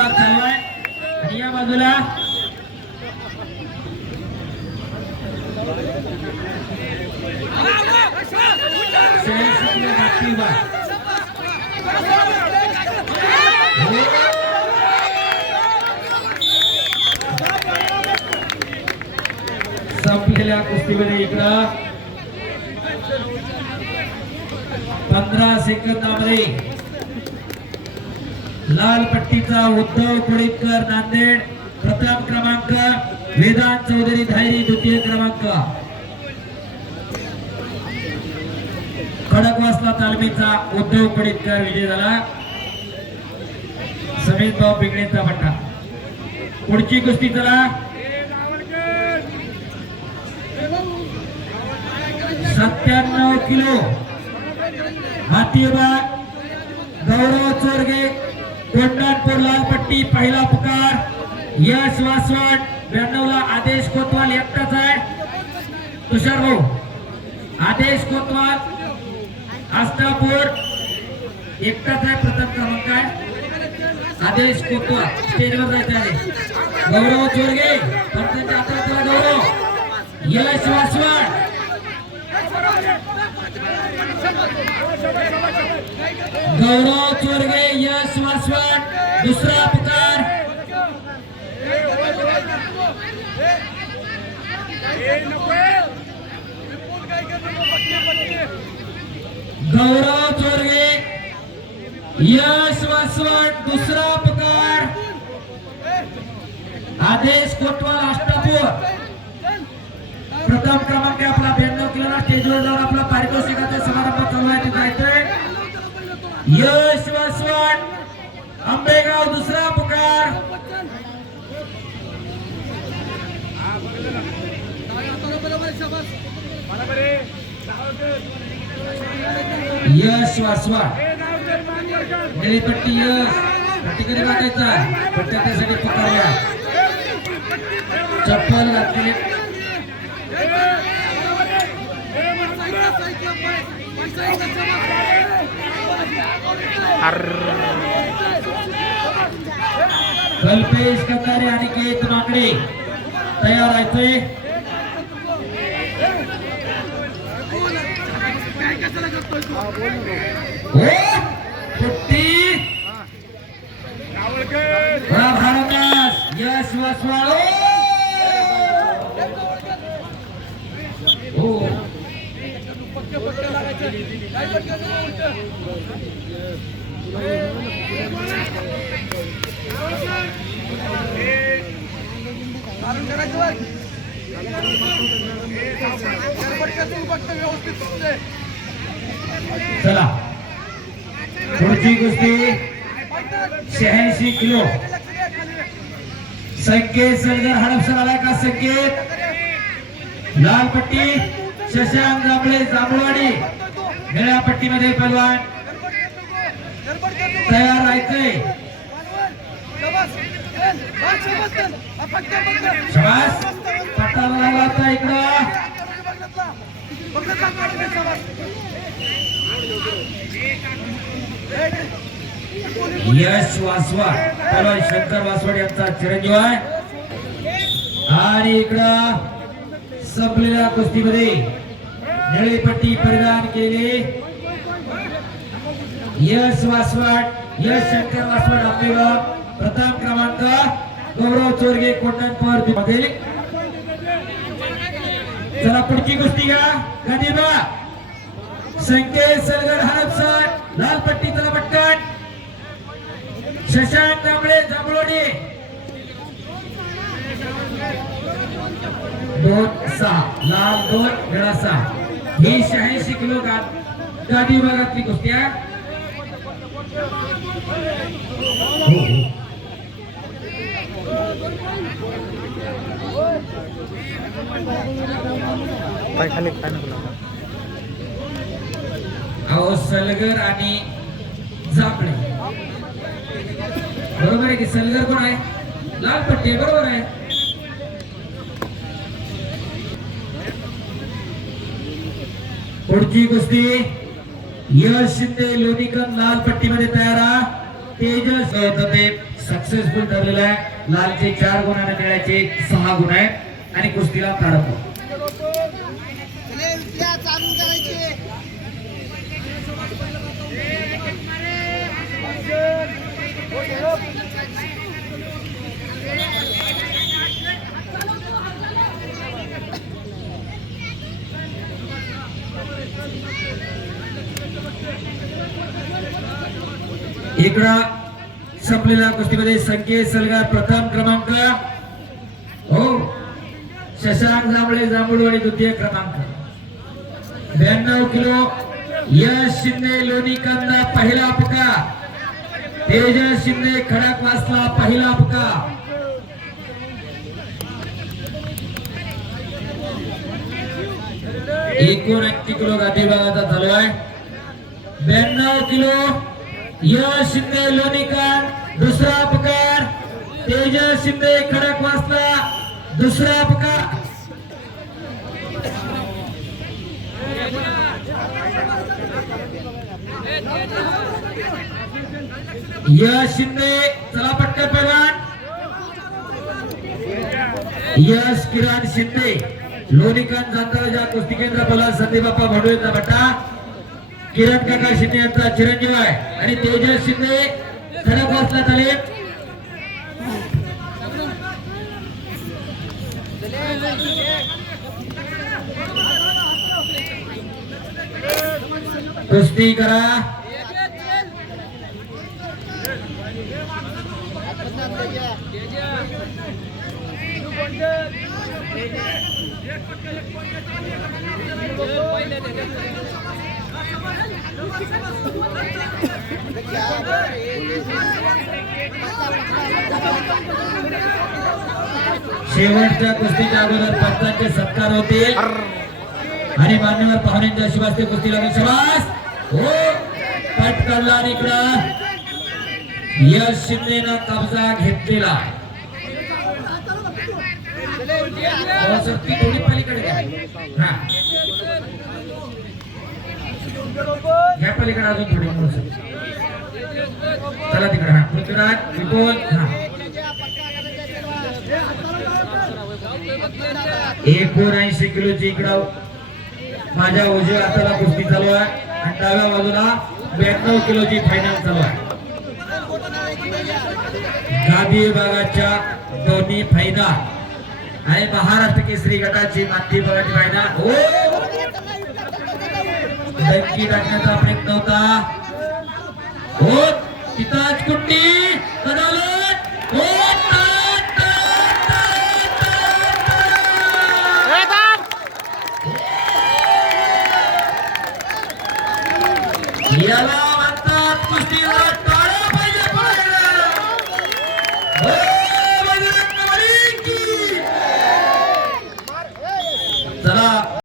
भाग चालू आहे आणि या बाजूला संपलेल्या कुस्तीमध्ये इकडं 15 सेकंदामध्ये लाल पट्टीचा उद्धव कोळीकर नांदेड प्रथम क्रमांक, वेदांत चौधरी धायरी द्वितीय क्रमांक. खडकवासला तालमीचा उद्धव कोळीकर विजय झाला. समीर भाऊ पिंगळेचा पट्टा. पुढची कुस्ती चला 97 किलो हाती विभाग. गौरव चोरगे कोंढाणपूर लाल पट्टी पहिला पुकार. यश वासवाड 92 ला आदेश कोतवाल एकटाच आहे. तुषार भाऊ आदेश कोतवाल आस्तापूर एकटाच आहे. प्रथम क्रमांक आहे आदेश कोतवाल. स्टेजवर जायचं आहे. गौरव चोरगे पंचांच्या हाताला गौरव. यश वासवाड गौरव चोरगे यश वासवाड दुसरा पुकार. गौरव चोरगे यश वासवाड दुसरा पुकार. आदेश कोतवाल अष्टापूर प्रथम क्रमांक आपला 92 किलो स्टेजवर जाऊन आपला पारितोषिकाचा समारंभ चालू आहे तिथे जायचंय. यश वासवाड आंबेगाव दुसरा पुकार. यश वासवाड निळीपट्टी यश पट्टीकडे वाटायचा पट्ट्यासाठी पुकारल्या. चप्पल घातलेली कल्पेश कंदारे आणि केत माकडे तयार आहे. यश वासवाड चला पुढची कुस्ती 86 किलो. संकेत सलगर हडपसर आलाय का? संकेत लाल पट्टी शशांक जांभळे जांभळवाडी निळ्या पट्टीमध्ये पहलवान तयार राहायचंय. शाबास पट्टा लागला होता इकडं. यश वासवाड पहलवान शंकर वासवाड यांचा चिरंजीव आहे. आणि इकडं संपलेल्या कुस्तीमध्ये निळी पट्टी परिधान केली यश वासवाड यश शंकर वासवाड आंबेगाव प्रथम क्रमांक. गौरव चोरगे कोंढाणपूर मध्ये. चला पुढची कुस्ती घ्या. गदिमा संकेत सलगर हडपसर लाल पट्टी चला पटकन. शशांक जांभळे जांभळवाडी 2-6 लाल 2 निळा 6. ही 86 किलो गादी विभागातली कुस्ती आहे. अहो सलगर आणि जांभळे बरोबर आहे की? सलगर कोण आहे? लाल पट्टी बरोबर आहे. पुढची कुस्ती यश शिंदे लोणीकर लाल पट्टीमध्ये तयार. तेजस ते सक्सेसफुल ठरलेलं आहे. लालचे 4 गुण आणि निळ्याचे 6 गुण आहेत आणि कुस्तीला प्रारंभ. इकडं संपलेल्या कुस्तीमध्ये संकेत सलगार प्रथम क्रमांक, हो, शशांक जांभळे जांभूळवाडी द्वितीय क्रमांक. 92 किलो यश शिंदे लोणीकांदा पहिला पुकार, तेजस शिंदे खडकवासला पहिला पुकार. एकूण 80 किलो गादी भागाचा चालू आहे. 92 किलो यश शिंदे लोणीकांद दुसरा पुकार, तेजस शिंदे खडकवासला दुसरा पुकार. यश शिंदे चला पटकन पैलवान. यश किरण शिंदे लोणीकांद जांताराजा कुस्ती केंद्र बोला संदीप बाप्पा भडवेचा बट्टा. किरण काका शिंदे यांचा चिरंजीव आहे आणि तेजस शिंदे खडकवासला तालीम. कुस्ती करा. शेवटच्या कुस्तीच्या अगोदर पंचांचे सत्कार होतील आणि मान्यवर पाहुण्यांच्या शिवास्ते कुस्ती लागेल. शबास, हो, पटकरला इकडं यश शिंदेनं कब्जा घेतलेला. थोडी पलीकडे घ्या, ह्या पलीकडे अजून थोडी मोठ. चला तिकडे. हा पृथ्वीराज विपुल. हा 79 किलोची इकडं माझ्या उजव्या हाताला कुस्ती चालू आहे आणि डाव्या बाजूला 92 किलोची फायनल चालू आहे. गादी विभागाच्या दोन्ही फायनल आणि महाराष्ट्र केसरी गटाची माती विभागाची फायनल. हो, धक्की टाकण्याचा प्रयत्न होता. हो, तिथंच कुंडी कदालत. हो, याला म्हणतात कुस्तीला टाळ्या पाहिजे.